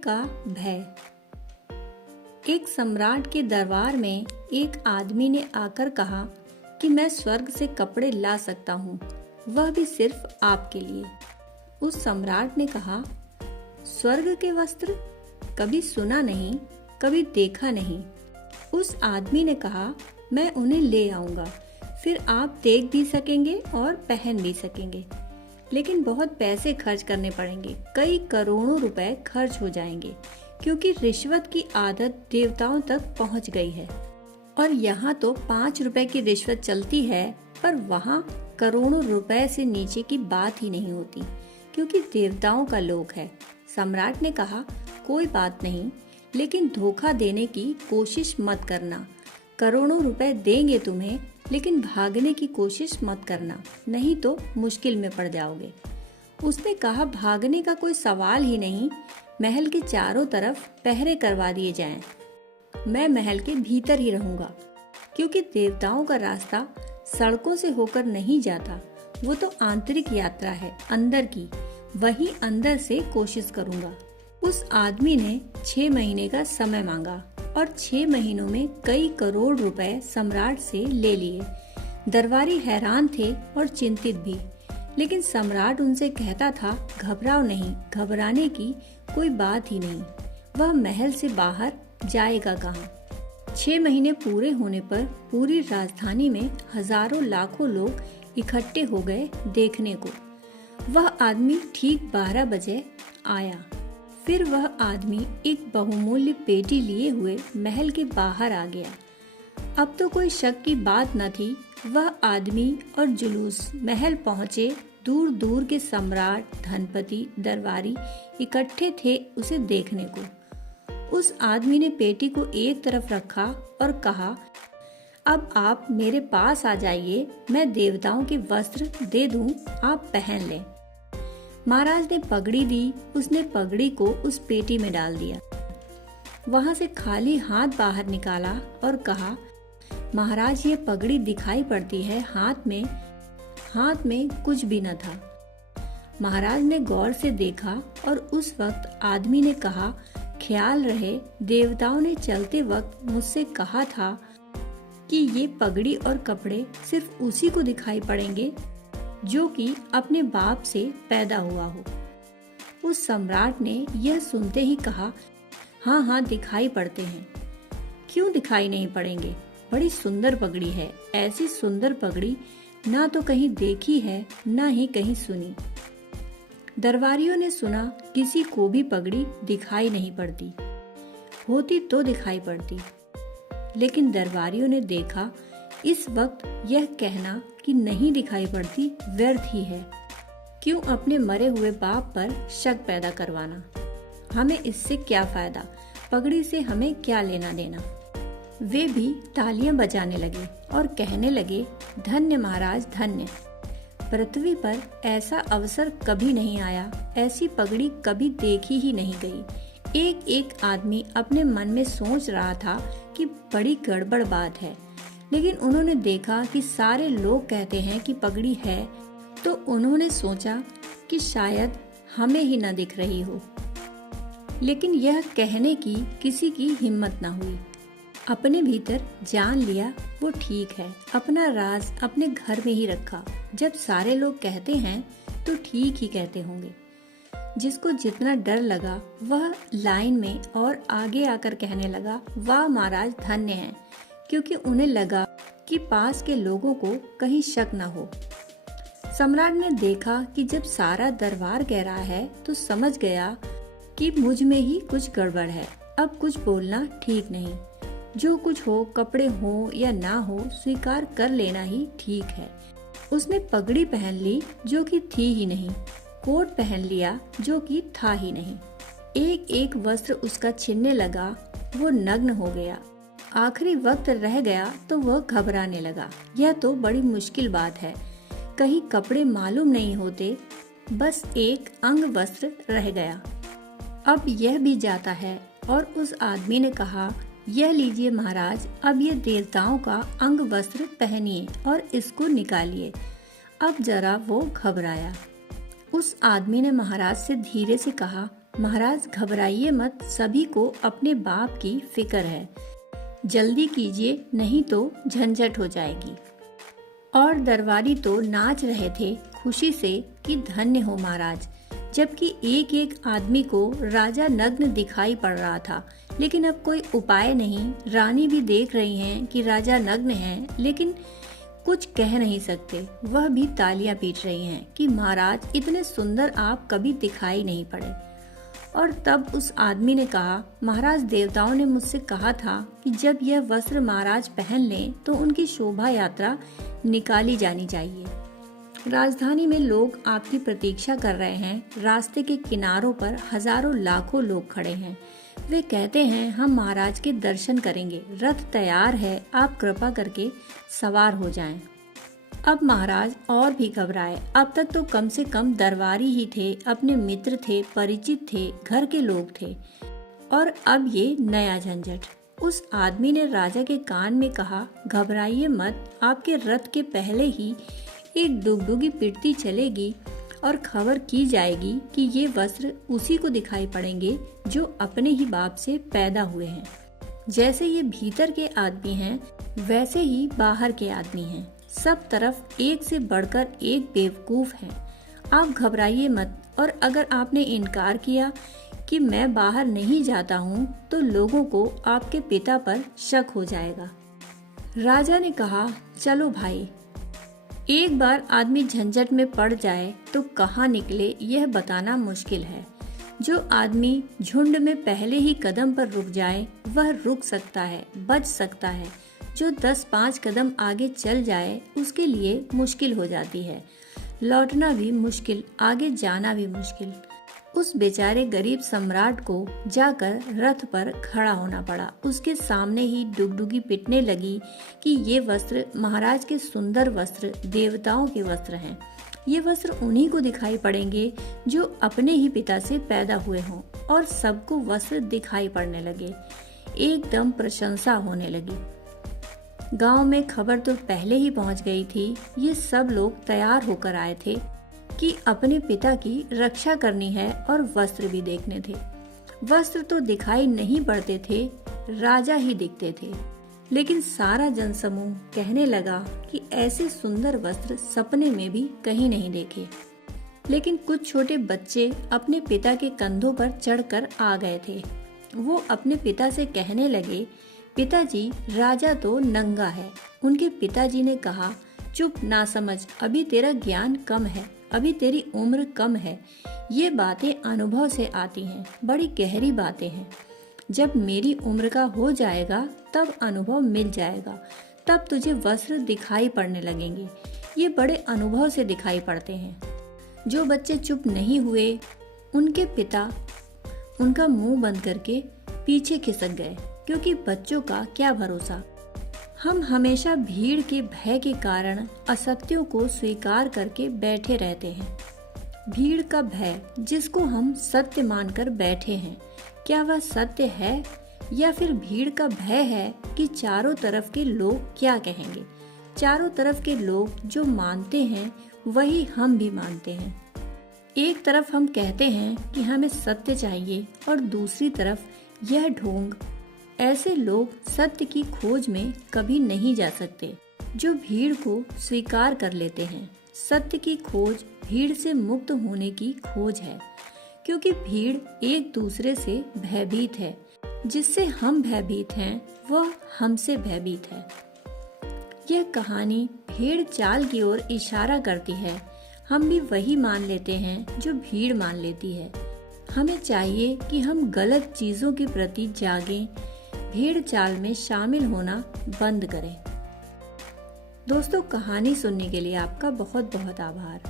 का भय। एक सम्राट के दरबार में एक आदमी ने आकर कहा कि मैं स्वर्ग से कपड़े ला सकता हूँ, वह भी सिर्फ आपके लिए। उस सम्राट ने कहा, स्वर्ग के वस्त्र? कभी सुना नहीं, कभी देखा नहीं। उस आदमी ने कहा, मैं उन्हें ले आऊंगा, फिर आप देख भी सकेंगे और पहन भी सकेंगे, लेकिन बहुत पैसे खर्च करने पड़ेंगे, कई करोड़ों रुपए खर्च हो जाएंगे, क्योंकि रिश्वत की आदत देवताओं तक पहुंच गई है। और यहाँ तो 5 रुपए की रिश्वत चलती है, पर वहाँ करोड़ों रुपए से नीचे की बात ही नहीं होती, क्योंकि देवताओं का लोक है। सम्राट ने कहा, कोई बात नहीं, लेकिन धोखा देने की कोशिश मत करना। करोड़ों रुपए देंगे तुम्हें, लेकिन भागने की कोशिश मत करना, नहीं तो मुश्किल में पड़ जाओगे। उसने कहा, भागने का कोई सवाल ही नहीं, महल के चारों तरफ पहरे करवा दिए जाएं। मैं महल के भीतर ही रहूंगा, क्योंकि देवताओं का रास्ता सड़कों से होकर नहीं जाता, वो तो आंतरिक यात्रा है, अंदर की। वहीं अंदर से कोशिश करूंगा। उस आदमी ने 6 महीने का समय मांगा और 6 महीनों में कई करोड़ रुपए सम्राट से ले लिए। दरबारी हैरान थे और चिंतित भी, लेकिन सम्राट उनसे कहता था, घबराओ नहीं, घबराने की कोई बात ही नहीं। वह महल से बाहर जाएगा कहाँ? 6 महीने पूरे होने पर पूरी राजधानी में हजारों लाखों लोग इकट्ठे हो गए देखने को। वह आदमी ठीक 12 बजे आया। फिर वह आदमी एक बहुमूल्य पेटी लिए हुए महल के बाहर आ गया। अब तो कोई शक की बात न थी। वह आदमी और जुलूस महल पहुंचे। दूर दूर के सम्राट, धनपति, दरबारी इकट्ठे थे उसे देखने को। उस आदमी ने पेटी को एक तरफ रखा और कहा, अब आप मेरे पास आ जाइए, मैं देवताओं के वस्त्र दे दूं, आप पहन लें। महाराज ने पगड़ी दी। उसने पगड़ी को उस पेटी में डाल दिया। वहां से खाली हाथ बाहर निकाला और कहा, महाराज ये पगड़ी दिखाई पड़ती है, हाथ में कुछ भी न था। महाराज ने गौर से देखा और उस वक्त आदमी ने कहा, ख्याल रहे, देवताओं ने चलते वक्त मुझसे कहा था कि ये पगड़ी और कपड़े सिर्फ उसी को दिखाई पड़ेंगे जो कि अपने बाप से पैदा हुआ हो। उस सम्राट ने यह सुनते ही कहा, हाँ हाँ दिखाई पड़ते हैं, क्यों दिखाई नहीं पड़ेंगे? बड़ी सुंदर पगड़ी है, ऐसी सुंदर पगड़ी ना तो कहीं देखी है, ना ही कहीं सुनी। दरबारियों ने सुना, किसी को भी पगड़ी दिखाई नहीं पड़ती, होती तो दिखाई पड़ती। लेकिन दरबारियों ने देखा, इस वक्त यह कहना कि नहीं दिखाई पड़ती व्यर्थ ही है। क्यों अपने मरे हुए बाप पर शक पैदा करवाना? हमें इससे क्या फायदा? पगड़ी से हमें क्या लेना देना? वे भी तालियां बजाने लगे और कहने लगे, धन्य महाराज, धन्य। पृथ्वी पर ऐसा अवसर कभी नहीं आया, ऐसी पगड़ी कभी देखी ही नहीं गई। एक एक आदमी अपने मन में सोच रहा था कि बड़ी गड़बड़ बात है, लेकिन उन्होंने देखा कि सारे लोग कहते हैं कि पगड़ी है, तो उन्होंने सोचा कि शायद हमें ही न दिख रही हो। लेकिन यह कहने की किसी की हिम्मत न हुई। अपने भीतर जान लिया वो ठीक है, अपना राज अपने घर में ही रखा। जब सारे लोग कहते हैं तो ठीक ही कहते होंगे। जिसको जितना डर लगा वह लाइन में और आगे आकर कहने लगा, वाह महाराज, धन्य है, क्योंकि उन्हें लगा कि पास के लोगों को कहीं शक न हो। सम्राट ने देखा कि जब सारा दरबार कह रहा है तो समझ गया कि मुझ में ही कुछ गड़बड़ है। अब कुछ बोलना ठीक नहीं। जो कुछ हो, कपड़े हो या ना हो, स्वीकार कर लेना ही ठीक है। उसने पगड़ी पहन ली जो कि थी ही नहीं, कोट पहन लिया जो कि था ही नहीं। एक एक वस्त्र उसका छिनने लगा, वो नग्न हो गया। आखिरी वक्त रह गया तो वह घबराने लगा। यह तो बड़ी मुश्किल बात है, कहीं कपड़े मालूम नहीं होते, बस एक अंग वस्त्र रह गया। अब यह भी जाता है। और उस आदमी ने कहा, यह लीजिए महाराज, अब ये देवताओं का अंग वस्त्र पहनिए और इसको निकालिए। अब जरा वो घबराया। उस आदमी ने महाराज से धीरे से कहा, महाराज घबराइए मत, सभी को अपने बाप की फिक्र है। जल्दी कीजिए नहीं तो झंझट हो जाएगी। और दरबारी तो नाच रहे थे खुशी से कि धन्य हो महाराज, जबकि एक एक आदमी को राजा नग्न दिखाई पड़ रहा था। लेकिन अब कोई उपाय नहीं। रानी भी देख रही हैं कि राजा नग्न हैं, लेकिन कुछ कह नहीं सकते। वह भी तालियां पीट रही हैं कि महाराज इतने सुंदर आप कभी दिखाई नहीं पड़े। और तब उस आदमी ने कहा, महाराज देवताओं ने मुझसे कहा था कि जब यह वस्त्र महाराज पहन लें तो उनकी शोभा यात्रा निकाली जानी चाहिए। राजधानी में लोग आपकी प्रतीक्षा कर रहे हैं। रास्ते के किनारों पर हजारों लाखों लोग खड़े हैं। वे कहते हैं हम महाराज के दर्शन करेंगे। रथ तैयार है, आप कृपा करके सवार हो जाएं। अब महाराज और भी घबराए। अब तक तो कम से कम दरबारी ही थे, अपने मित्र थे, परिचित थे, घर के लोग थे, और अब ये नया झंझट। उस आदमी ने राजा के कान में कहा, घबराइए मत, आपके रथ के पहले ही एक डुगडुगी पिटती चलेगी और खबर की जाएगी कि ये वस्त्र उसी को दिखाई पड़ेंगे जो अपने ही बाप से पैदा हुए हैं। जैसे ये भीतर के आदमी हैं, वैसे ही बाहर के आदमी हैं। सब तरफ एक से बढ़कर एक बेवकूफ हैं। आप घबराइए मत, और अगर आपने इनकार किया कि मैं बाहर नहीं जाता हूँ तो लोगों को आपके पिता पर शक हो जाएगा। राजा ने कहा, चलो भाई, एक बार आदमी झंझट में पड़ जाए तो कहाँ निकले यह बताना मुश्किल है। जो आदमी झुंड में पहले ही कदम पर रुक जाए वह रुक सकता है, बच सकता है। जो 10-5 कदम आगे चल जाए उसके लिए मुश्किल हो जाती है। लौटना भी मुश्किल, आगे जाना भी मुश्किल। उस बेचारे गरीब सम्राट को जाकर रथ पर खड़ा होना पड़ा। उसके सामने ही डुगडुगी पिटने लगी कि ये वस्त्र महाराज के सुंदर वस्त्र देवताओं के वस्त्र हैं। ये वस्त्र उन्हीं को दिखाई पड़ेंगे जो अपने ही पिता से पैदा हुए हों। और सबको वस्त्र दिखाई पड़ने लगे। एकदम प्रशंसा होने लगी। गांव में खबर तो पहले ही पहुंच गई थी। ये सब लोग तैयार होकर आए थे कि अपने पिता की रक्षा करनी है और वस्त्र भी देखने थे। वस्त्र तो दिखाई नहीं पड़ते थे, राजा ही दिखते थे। लेकिन सारा जनसमूह कहने लगा कि ऐसे सुंदर वस्त्र सपने में भी कहीं नहीं देखे। लेकिन कुछ छोटे बच्चे अपने पिता के कंधों पर चढ़कर आ गए थे। वो अपने पिता से कहने लगे, पिताजी, राजा तो नंगा है। उनके पिताजी ने कहा, चुप नासमझ, अभी तेरा ज्ञान कम है, अभी तेरी उम्र कम है। ये बातें अनुभव से आती हैं, बड़ी गहरी बातें हैं। जब मेरी उम्र का हो जाएगा तब अनुभव मिल जाएगा, तब तुझे वस्त्र दिखाई पड़ने लगेंगे। ये बड़े अनुभव से दिखाई पड़ते हैं। जो बच्चे चुप नहीं हुए, उनके पिता उनका मुंह बंद करके पीछे खिसक गए, क्योंकि बच्चों का क्या भरोसा। हम हमेशा भीड़ के भय के कारण असत्यों को स्वीकार करके बैठे रहते हैं। भीड़ का भय जिसको हम सत्य मानकर बैठे हैं, क्या वह सत्य है या फिर भीड़ का भय है कि चारों तरफ के लोग क्या कहेंगे। चारों तरफ के लोग जो मानते हैं वही हम भी मानते हैं। एक तरफ हम कहते हैं कि हमें सत्य चाहिए और दूसरी तरफ यह ढोंग। ऐसे लोग सत्य की खोज में कभी नहीं जा सकते जो भीड़ को स्वीकार कर लेते हैं। सत्य की खोज भीड़ से मुक्त होने की खोज है, क्योंकि भीड़ एक दूसरे से भयभीत है। जिससे हम भयभीत हैं वह हमसे भयभीत है। यह कहानी भेड़ चाल की ओर इशारा करती है। हम भी वही मान लेते हैं जो भीड़ मान लेती है। हमें चाहिए कि हम गलत चीजों के प्रति जागें, भीड़ चाल में शामिल होना बंद करें। दोस्तों, कहानी सुनने के लिए आपका बहुत बहुत आभार।